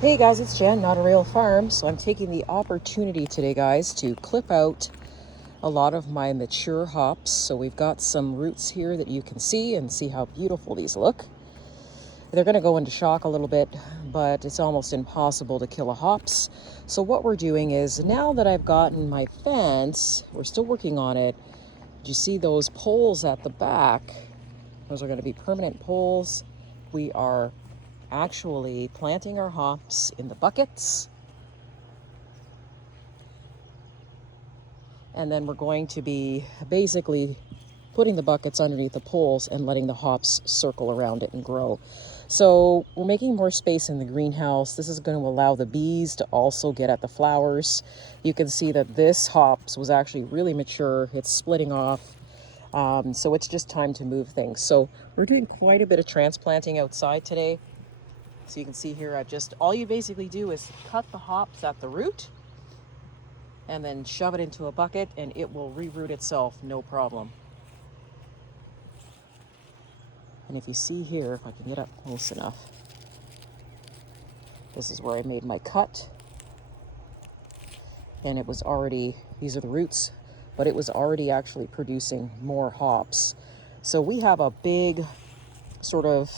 Hey guys, it's Jen, Not a Real Farm. So I'm taking the opportunity today, guys, to clip out a lot of my mature hops. So we've got some roots here that you can see and see how beautiful these look. They're going to go into shock a little bit, but it's almost impossible to kill a hops. So what we're doing is, now that I've gotten my fence, we're still working on it. Did you see those poles at the back? Those are going to be permanent poles. We are actually planting our hops in the buckets, and then we're going to be basically putting the buckets underneath the poles and letting the hops circle around it and grow. So we're making more space in the greenhouse. This is going to allow the bees to also get at the flowers. You can see that this hops was actually really mature. It's splitting off. So it's just time to move things. So we're doing quite a bit of transplanting outside today. So you can see here, all you basically do is cut the hops at the root and then shove it into a bucket and it will reroot itself, no problem. And if you see here, if I can get up close enough, this is where I made my cut. And it was already, these are the roots, but it was already actually producing more hops. So we have a big sort of,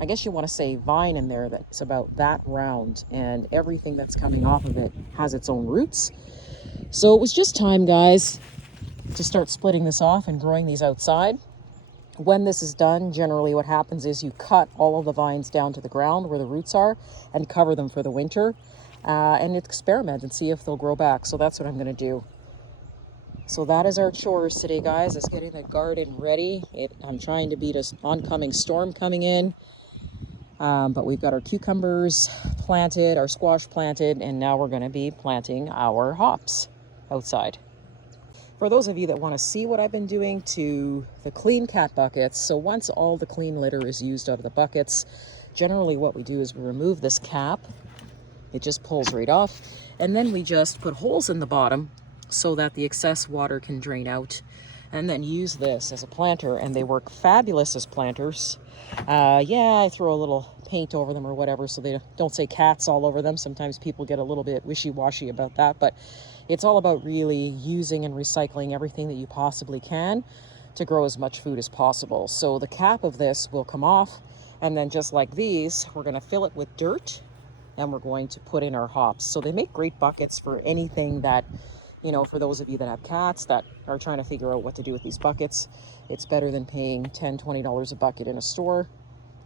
I guess you want to say, vine in there that's about that round, and everything that's coming off of it has its own roots. So it was just time, guys, to start splitting this off and growing these outside. When this is done, generally what happens is you cut all of the vines down to the ground where the roots are and cover them for the winter, and experiment and see if they'll grow back. So that's what I'm going to do. So that is our chores today, guys, is getting the garden ready. I'm trying to beat an oncoming storm coming in. But we've got our cucumbers planted, our squash planted, and now we're going to be planting our hops outside. For those of you that want to see what I've been doing to the clean cat buckets, so once all the clean litter is used out of the buckets, generally what we do is we remove this cap. It just pulls right off, and then we just put holes in the bottom so that the excess water can drain out, and then use this as a planter, and they work fabulous as planters. Yeah, I throw a little paint over them or whatever so they don't say cats all over them. Sometimes people get a little bit wishy-washy about that, but it's all about really using and recycling everything that you possibly can to grow as much food as possible. So the cap of this will come off, and then just like these, we're going to fill it with dirt, and we're going to put in our hops. So they make great buckets for anything that, you know, for those of you that have cats that are trying to figure out what to do with these buckets, it's better than paying $10, $20 a bucket in a store.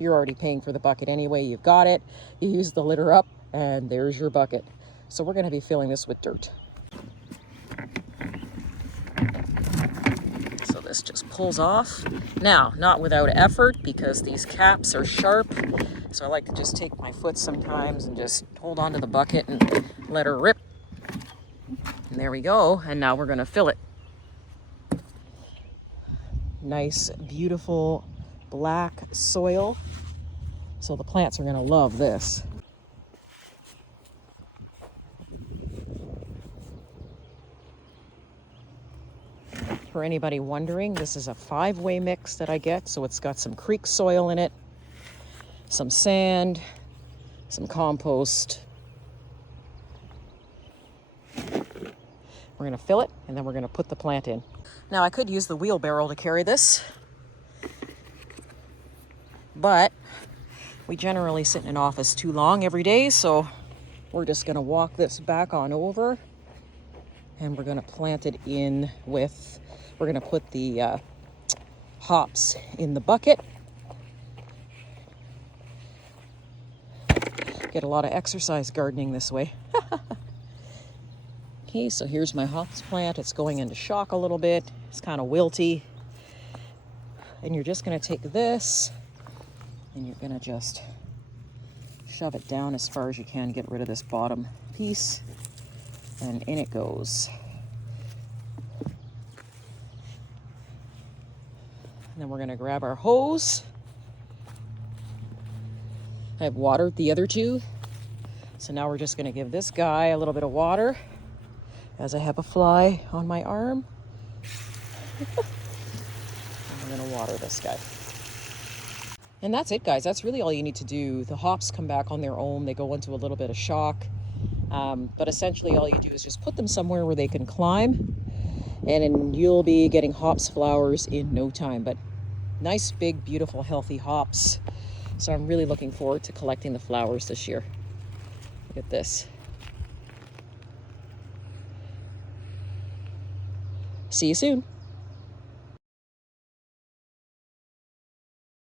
You're already paying for the bucket anyway. You've got it. You use the litter up, and there's your bucket. So we're going to be filling this with dirt. So this just pulls off. Now, not without effort, because these caps are sharp. So I like to just take my foot sometimes and just hold on to the bucket and let her rip. And there we go. And now we're going to fill it. Nice, beautiful black soil. So the plants are going to love this. For anybody wondering, this is a 5-way mix that I get. So it's got some creek soil in it, some sand, some compost. We're going to fill it, and then we're going to put the plant in. Now, I could use the wheelbarrow to carry this, but we generally sit in an office too long every day, so we're just going to walk this back on over, and we're going to plant it in with, we're going to put the hops in the bucket. Get a lot of exercise gardening this way. Okay, so here's my hops plant. It's going into shock a little bit. It's kind of wilty. And you're just going to take this and you're going to just shove it down as far as you can, get rid of this bottom piece, and in it goes. And then we're going to grab our hose. I've watered the other two, so now we're just going to give this guy a little bit of water as I have a fly on my arm. And we're going to water this guy. And that's it, guys. That's really all you need to do. The hops come back on their own. They go into a little bit of shock. But essentially all you do is just put them somewhere where they can climb, and then you'll be getting hops flowers in no time. But nice, big, beautiful, healthy hops. So I'm really looking forward to collecting the flowers this year. Look at this. See you soon.